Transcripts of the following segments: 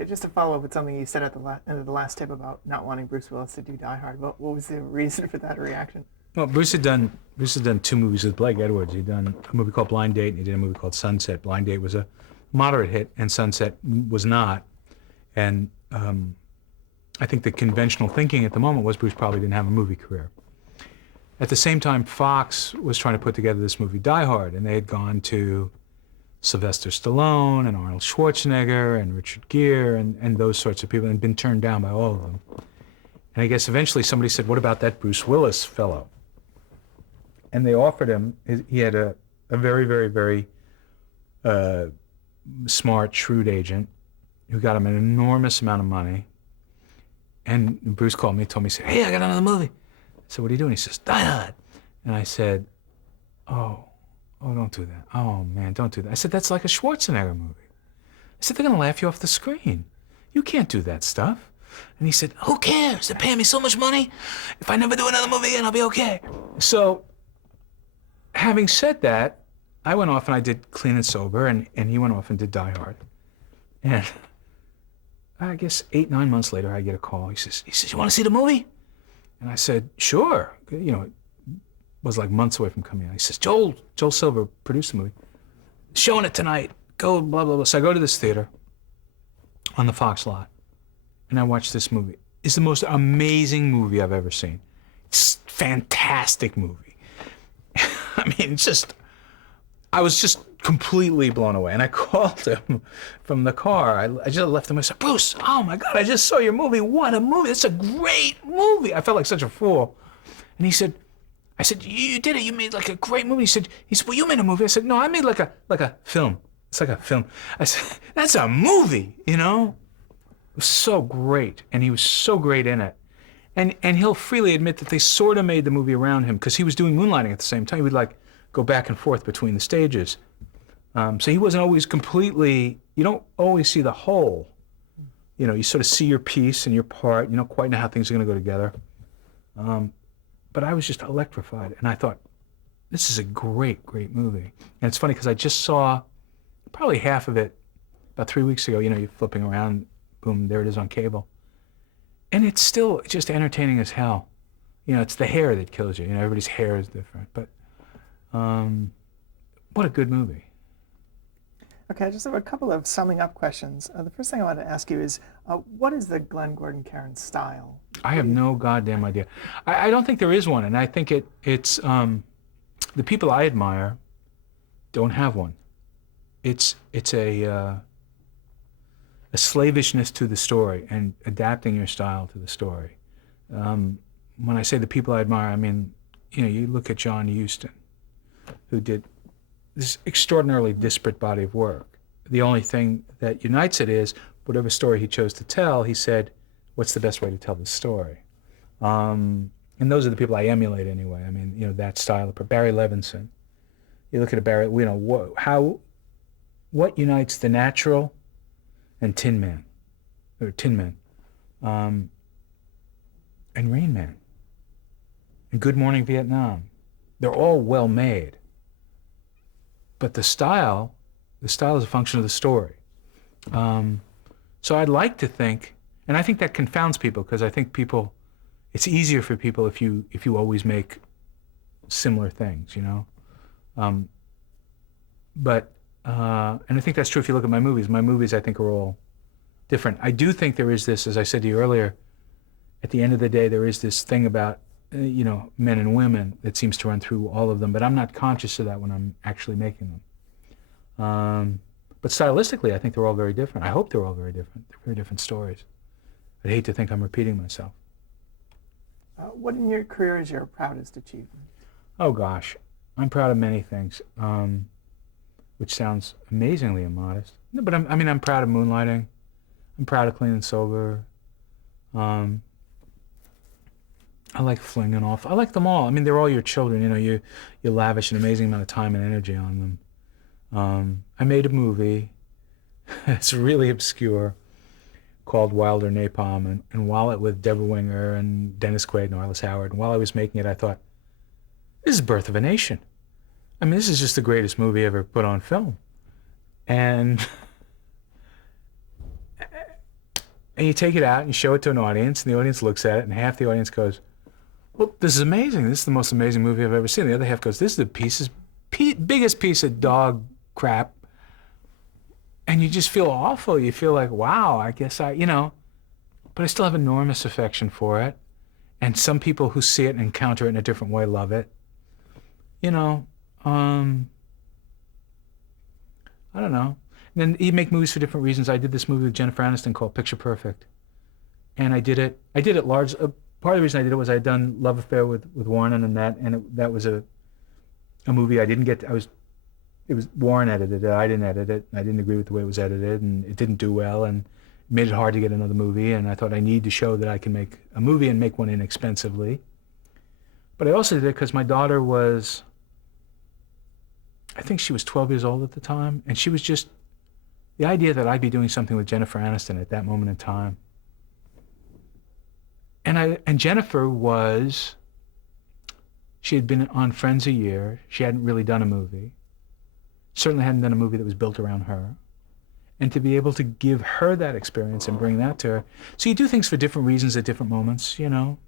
Okay, just to follow up with something you said at the end of the last tip about not wanting Bruce Willis to do Die Hard, what was the reason for that reaction? Well, Bruce had done two movies with Blake Edwards. He'd done a movie called Blind Date, and he did a movie called Sunset. Blind Date was a moderate hit, and Sunset was not. And I think the conventional thinking at the moment was Bruce probably didn't have a movie career. At the same time, Fox was trying to put together this movie Die Hard, and they had gone to Sylvester Stallone and Arnold Schwarzenegger and Richard Gere and those sorts of people, and been turned down by all of them. And I guess eventually somebody said, what about that Bruce Willis fellow? And they offered him, he had a very, very, very smart, shrewd agent who got him an enormous amount of money. And Bruce called me, told me, he said, hey, I got another movie. I said, what are you doing? He says, Die Hard. And I said, oh, don't do that. Oh, man, don't do that. I said, that's like a Schwarzenegger movie. I said, they're going to laugh you off the screen. You can't do that stuff. And he said, who cares? They're paying me so much money. If I never do another movie again, I'll be okay. So, having said that, I went off and I did Clean and Sober, and he went off and did Die Hard. And I guess 8, 9 months later, I get a call. He says, you want to see the movie? And I said, sure. You know, it was like months away from coming out. He says, Joel Silver produced the movie. Showing it tonight. Go, blah, blah, blah. So I go to this theater on the Fox lot, and I watch this movie. It's the most amazing movie I've ever seen. It's a fantastic movie. I mean, I was just completely blown away. And I called him from the car. I just left him. I said, Bruce, oh my God, I just saw your movie. What a movie. It's a great movie. I felt like such a fool. And he said, I said, you did it. You made like a great movie. He said, well, you made a movie. I said, no, I made like a film. It's like a film. I said, that's a movie, you know? It was so great. And he was so great in it. And he'll freely admit that they sort of made the movie around him because he was doing moonlighting at the same time. He would like go back and forth between the stages. So he wasn't always completely, you don't always see the whole. You know, you sort of see your piece and your part. You don't quite know how things are going to go together. But I was just electrified. And I thought, this is a great, great movie. And it's funny because I just saw probably half of it about 3 weeks ago. You know, you're flipping around, boom, there it is on cable. And it's still just entertaining as hell. You know, it's the hair that kills you. You know, everybody's hair is different. But what a good movie. Okay, I just have a couple of summing up questions. The first thing I want to ask you is, what is the Glenn Gordon Caron style? I have no goddamn idea. I don't think there is one, and I think it's the people I admire don't have one. It's a slavishness to the story and adapting your style to the story. When I say the people I admire, I mean, you know, you look at John Huston, who did this extraordinarily disparate body of work. The only thing that unites it is whatever story he chose to tell, he said, what's the best way to tell this story? And those are the people I emulate anyway. I mean, you know, that style of Barry Levinson. You look at a Barry, you know, what unites The Natural and Tin Man, and Rain Man, and Good Morning Vietnam. They're all well made. But the style is a function of the story. So I'd like to think, and I think that confounds people because I think it's easier for people if you always make similar things, you know. And I think that's true if you look at my movies. My movies, I think, are all different. I do think there is this, as I said to you earlier, at the end of the day, there is this thing about you know, men and women that seems to run through all of them, but I'm not conscious of that when I'm actually making them. But stylistically, I think they're all very different. I hope they're all very different. They're very different stories. I'd hate to think I'm repeating myself. What in your career is your proudest achievement? Oh gosh, I'm proud of many things, which sounds amazingly immodest. No, but I'm proud of Moonlighting. I'm proud of Clean and Sober. I like Flinging Off. I like them all. I mean, they're all your children. You know, you lavish an amazing amount of time and energy on them. I made a movie. It's really obscure, called Wilder Napalm, and while it with Deborah Winger and Dennis Quaid and Arliss Howard, and while I was making it, I thought, this is Birth of a Nation. I mean, this is just the greatest movie ever put on film. And And you take it out and you show it to an audience, and the audience looks at it, and half the audience goes, well, this is amazing. This is the most amazing movie I've ever seen. The other half goes, this is the biggest piece of dog crap. And you just feel awful. You feel like, wow, I guess but I still have enormous affection for it. And some people who see it and encounter it in a different way love it. I don't know. And then you make movies for different reasons. I did this movie with Jennifer Aniston called Picture Perfect. And I did it large. Part of the reason I did it was I had done Love Affair with Warren and that was a movie I didn't get. It was Warren edited it. I didn't edit it. I didn't agree with the way it was edited, and it didn't do well, and it made it hard to get another movie. And I thought I need to show that I can make a movie and make one inexpensively. But I also did it because my daughter was, I think she was 12 years old at the time, and she was just the idea that I'd be doing something with Jennifer Aniston at that moment in time. And Jennifer she had been on Friends a year. She hadn't really done a movie. Certainly hadn't done a movie that was built around her. And to be able to give her that experience and bring that to her. So you do things for different reasons at different moments, And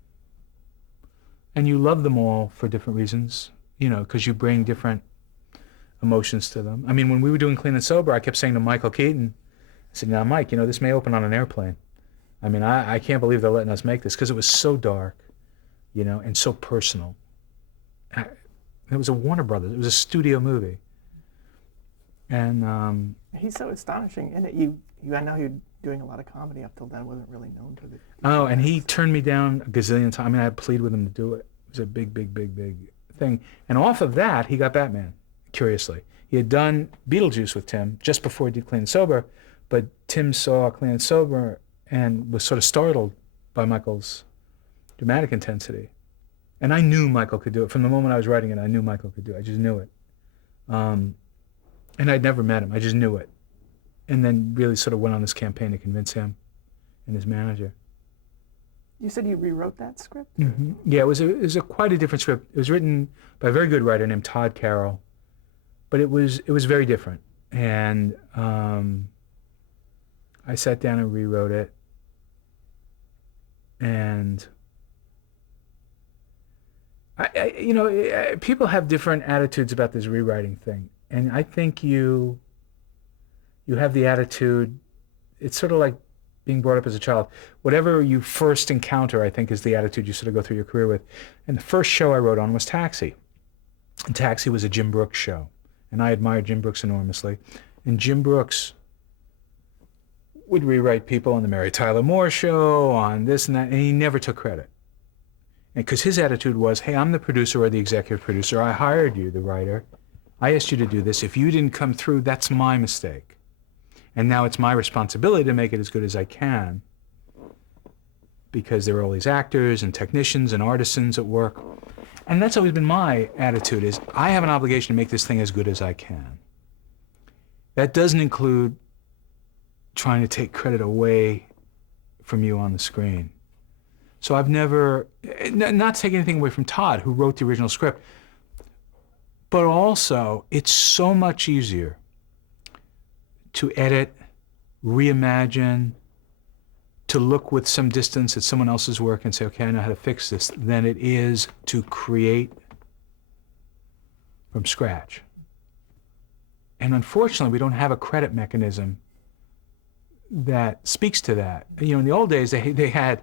you love them all for different reasons, because you bring different emotions to them. I mean, when we were doing Clean and Sober, I kept saying to Michael Keaton, I said, now, Mike, this may open on an airplane. I mean, I can't believe they're letting us make this because it was so dark, and so personal. It was a Warner Brothers. It was a studio movie. And he's so astonishing in it. I know you're doing a lot of comedy up till then. Wasn't really known to the. Oh, and he turned me down a gazillion times. I mean, I had pleaded with him to do it. It was a big, big, big, big thing. And off of that, he got Batman. Curiously, he had done Beetlejuice with Tim just before he did Clean and Sober, but Tim saw Clean and Sober and was sort of startled by Michael's dramatic intensity. And I knew Michael could do it. From the moment I was writing it, I knew Michael could do it. I just knew it. And I'd never met him. I just knew it. And then really sort of went on this campaign to convince him and his manager. You said you rewrote that script? Mm-hmm. Yeah, it was quite a different script. It was written by a very good writer named Todd Caron. But it was very different. And I sat down and rewrote it. And people have different attitudes about this rewriting thing. And I think you have the attitude, it's sort of like being brought up as a child. Whatever you first encounter, I think, is the attitude you sort of go through your career with. And the first show I wrote on was Taxi. And Taxi was a Jim Brooks show. And I admired Jim Brooks enormously. And Jim Brooks would rewrite people on the Mary Tyler Moore Show, on this and that, and he never took credit. And because his attitude was, hey, I'm the producer or the executive producer. I hired you, the writer. I asked you to do this. If you didn't come through, that's my mistake. And now it's my responsibility to make it as good as I can, because there are all these actors and technicians and artisans at work. And that's always been my attitude, is I have an obligation to make this thing as good as I can. That doesn't include trying to take credit away from you on the screen. So I've never, not taking anything away from Todd, who wrote the original script, but also it's so much easier to edit, reimagine, to look with some distance at someone else's work and say, okay, I know how to fix this, than it is to create from scratch. And unfortunately, we don't have a credit mechanism that speaks to that. In the old days, they had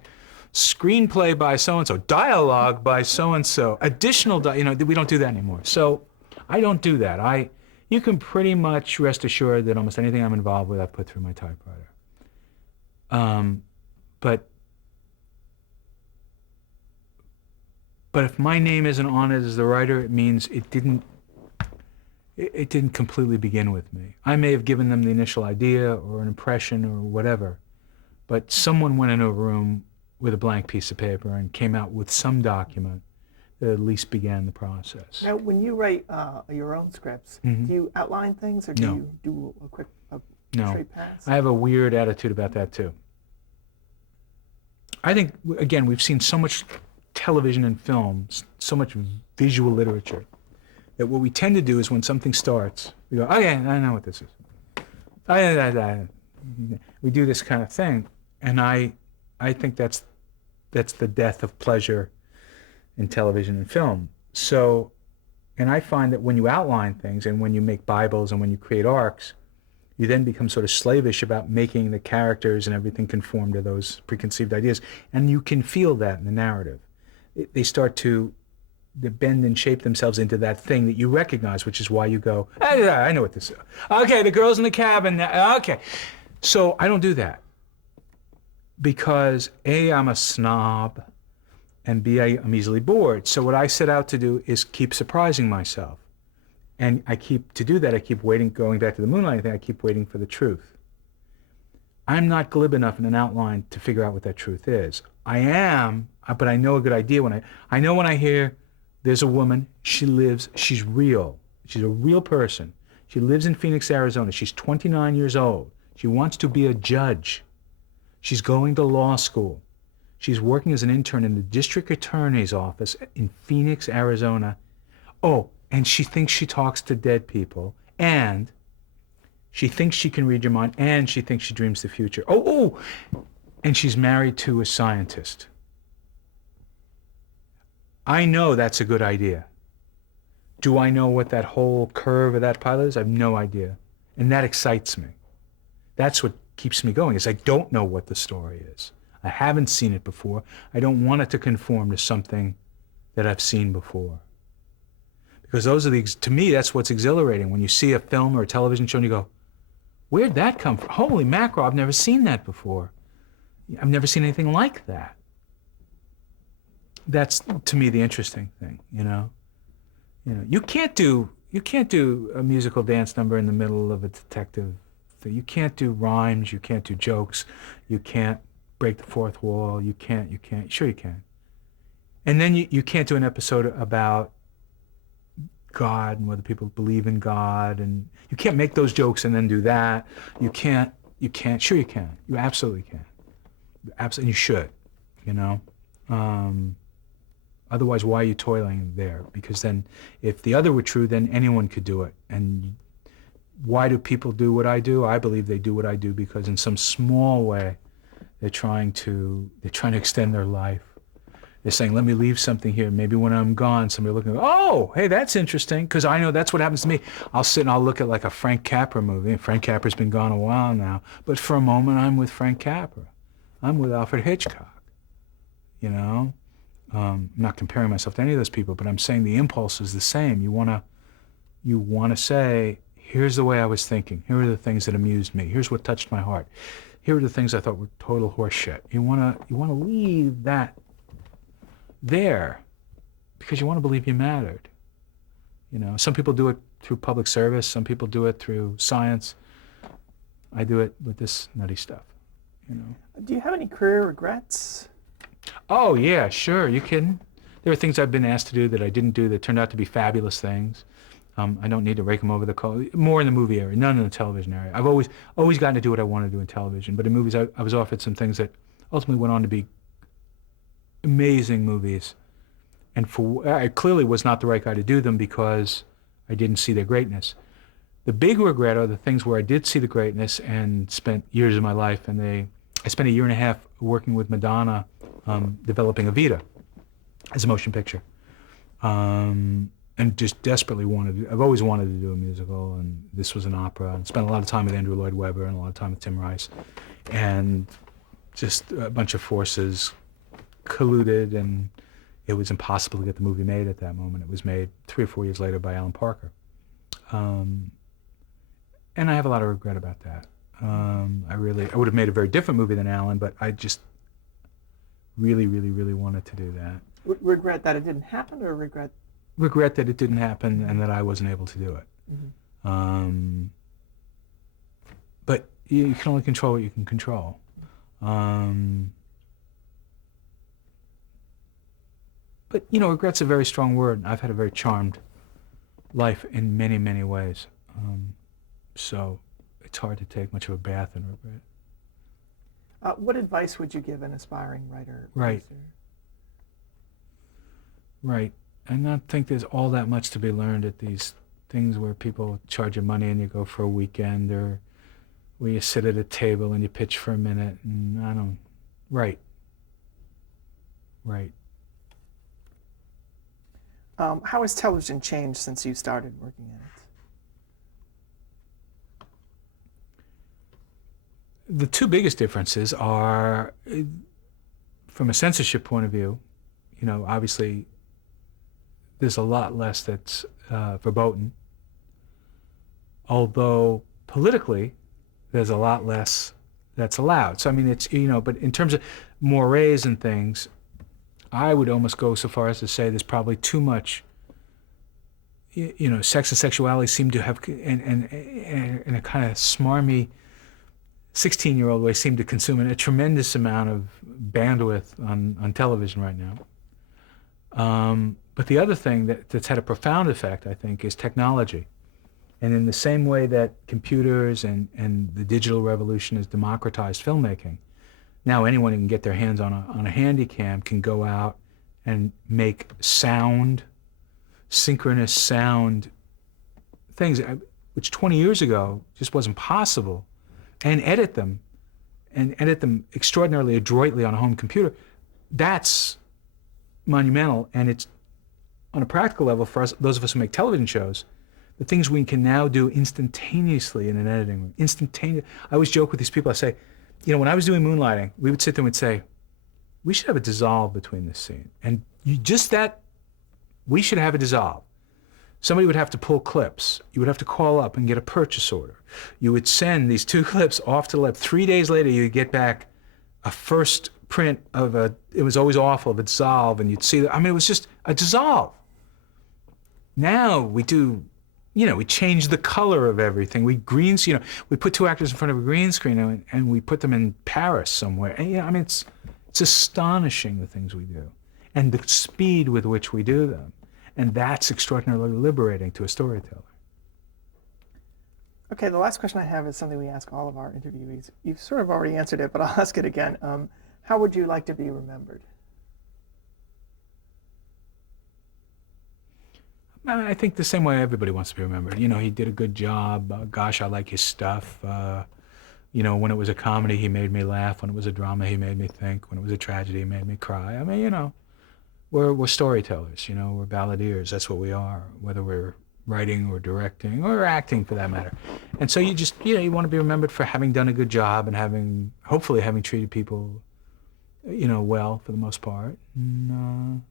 screenplay by so-and-so, dialogue by so-and-so, additional, we don't do that anymore. So I don't do that. You can pretty much rest assured that almost anything I'm involved with, I've put through my typewriter. But if my name isn't on it as the writer, it means it didn't completely begin with me. I may have given them the initial idea or an impression or whatever, but someone went into a room with a blank piece of paper and came out with some document that at least began the process. Now, when you write your own scripts, do you outline things, or do No. you do a quick No. straight pass? I have a weird attitude about that too. I think, again, we've seen so much television and films, so much visual literature, that what we tend to do is when something starts, we go, oh yeah, I know what this is. We do this kind of thing. And I think that's the death of pleasure in television and film. So, and I find that when you outline things and when you make Bibles and when you create arcs, you then become sort of slavish about making the characters and everything conform to those preconceived ideas. And you can feel that in the narrative. They start to bend and shape themselves into that thing that you recognize, which is why you go, hey, I know what this is. Okay, the girl's in the cabin. Okay. So I don't do that because A, I'm a snob, and B, I'm easily bored. So what I set out to do is keep surprising myself. And I keep waiting, going back to the moonlighting thing, I keep waiting for the truth. I'm not glib enough in an outline to figure out what that truth is. I am, but I know a good idea when I know when I hear there's a woman, she's real. She's a real person. She lives in Phoenix, Arizona. She's 29 years old. She wants to be a judge. She's going to law school. She's working as an intern in the district attorney's office in Phoenix, Arizona. Oh, and she thinks she talks to dead people, and she thinks she can read your mind, and she thinks she dreams the future. And she's married to a scientist. I know that's a good idea. Do I know what that whole curve of that pilot is? I have no idea. And that excites me. That's what keeps me going, is I don't know what the story is. I haven't seen it before. I don't want it to conform to something that I've seen before. Because to me, that's what's exhilarating. When you see a film or a television show and you go, where'd that come from? Holy mackerel, I've never seen that before. I've never seen anything like that. That's, to me, the interesting thing, you know? You can't do a musical dance number in the middle of a detective thing. You can't do rhymes, you can't do jokes, you can't break the fourth wall, you can't, sure you can. And then you can't do an episode about God and whether people believe in God, and you can't make those jokes and then do that. You can't, sure you can. You absolutely can. Absolutely, you should, you know? Otherwise, why are you toiling there? Because then, if the other were true, then anyone could do it. And why do people do what I do? I believe they do what I do because in some small way, they're trying to extend their life. They're saying, let me leave something here. Maybe when I'm gone, somebody will look and go, oh, hey, that's interesting. Because I know that's what happens to me. I'll sit and I'll look at like a Frank Capra movie. And Frank Capra's been gone a while now. But for a moment, I'm with Frank Capra. I'm with Alfred Hitchcock, you know? I'm not comparing myself to any of those people, but I'm saying the impulse is the same. You wanna say, here's the way I was thinking. Here are the things that amused me. Here's what touched my heart. Here are the things I thought were total horseshit. You wanna leave that there because you want to believe you mattered. You know, some people do it through public service. Some people do it through science. I do it with this nutty stuff, you know. Do you have any career regrets? Oh, yeah, sure. You kidding? There are things I've been asked to do that I didn't do that turned out to be fabulous things. I don't need to rake them over the coals. More in the movie area, none in the television area. I've always gotten to do what I want to do in television, but in movies I was offered some things that ultimately went on to be amazing movies. And I clearly was not the right guy to do them because I didn't see their greatness. The big regret are the things where I did see the greatness and spent years of my life, and I spent a year and a half working with Madonna developing Evita as a motion picture. And just desperately I've always wanted to do a musical, and this was an opera, and spent a lot of time with Andrew Lloyd Webber and a lot of time with Tim Rice. And just a bunch of forces colluded, and it was impossible to get the movie made at that moment. It was made 3 or 4 years later by Alan Parker. And I have a lot of regret about that. I would have made a very different movie than Alan, but I just really, really, really wanted to do that. Regret that it didn't happen, or regret? Regret that it didn't happen and that I wasn't able to do it. Mm-hmm. But you can only control what you can control. But, you know, regret's a very strong word. I've had a very charmed life in many, many ways. So it's hard to take much of a bath in regret. What advice would you give an aspiring writer? Right. Producer? Right. I not think there's all that much to be learned at these things where people charge you money and you go for a weekend or where you sit at a table and you pitch for a minute and right. How has television changed since you started working in it? The two biggest differences are, from a censorship point of view, obviously there's a lot less that's verboten, although politically there's a lot less that's allowed. So I mean, it's, but in terms of mores and things, I would almost go so far as to say there's probably too much, sex and sexuality seem to have, and in a kind of smarmy 16-year-old way, seem to consume a tremendous amount of bandwidth on television right now. But the other thing that's had a profound effect, I think, is technology. And in the same way that computers and the digital revolution has democratized filmmaking, now anyone who can get their hands on a handy cam can go out and make synchronous sound things, which 20 years ago just wasn't possible, and edit them extraordinarily adroitly on a home computer. That's monumental, and it's, on a practical level, for us, those of us who make television shows, the things we can now do instantaneously in an editing room. Instantaneous. I always joke with these people. I say, when I was doing Moonlighting, we would sit there and we'd say, we should have a dissolve between this scene. And we should have a dissolve. Somebody would have to pull clips. You would have to call up and get a purchase order. You would send these 2 clips off to the lab. 3 days later, you'd get back a first print of it was always awful, of a dissolve, and you'd see it was just a dissolve. Now we do, we change the color of everything. We put 2 actors in front of a green screen and we put them in Paris somewhere. And it's astonishing the things we do and the speed with which we do them. And that's extraordinarily liberating to a storyteller. Okay, the last question I have is something we ask all of our interviewees. You've sort of already answered it, but I'll ask it again. How would you like to be remembered? I think the same way everybody wants to be remembered. He did a good job. Gosh, I like his stuff. When it was a comedy, he made me laugh. When it was a drama, he made me think. When it was a tragedy, he made me cry. We're storytellers, we're balladeers. That's what we are, whether we're writing or directing or acting for that matter. And so you just, you want to be remembered for having done a good job and hopefully having treated people, well for the most part. And,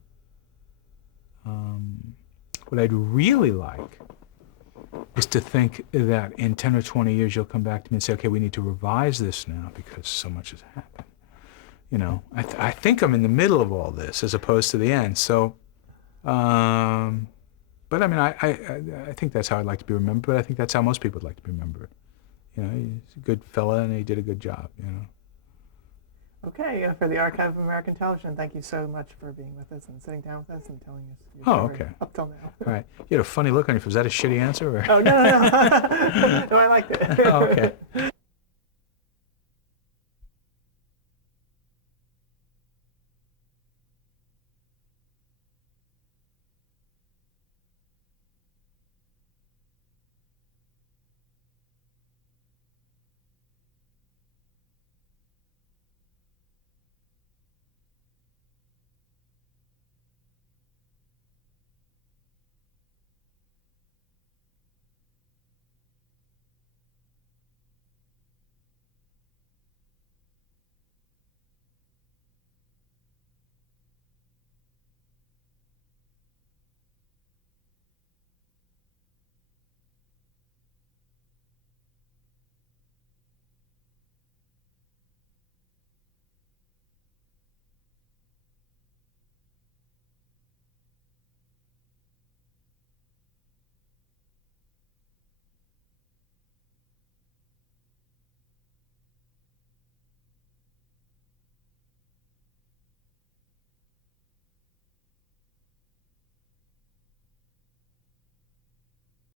what I'd really like is to think that in 10 or 20 years you'll come back to me and say, okay, we need to revise this now because so much has happened. I think I'm in the middle of all this as opposed to the end. So, but I mean, I think that's how I'd like to be remembered, but I think that's how most people would like to be remembered. He's a good fella and he did a good job, Okay, for the Archive of American Television, thank you so much for being with us and sitting down with us and telling us your story okay. up till now. All right. You had a funny look on your face. Was that a shitty answer? Or? Oh, no. No, I liked it. Oh, okay.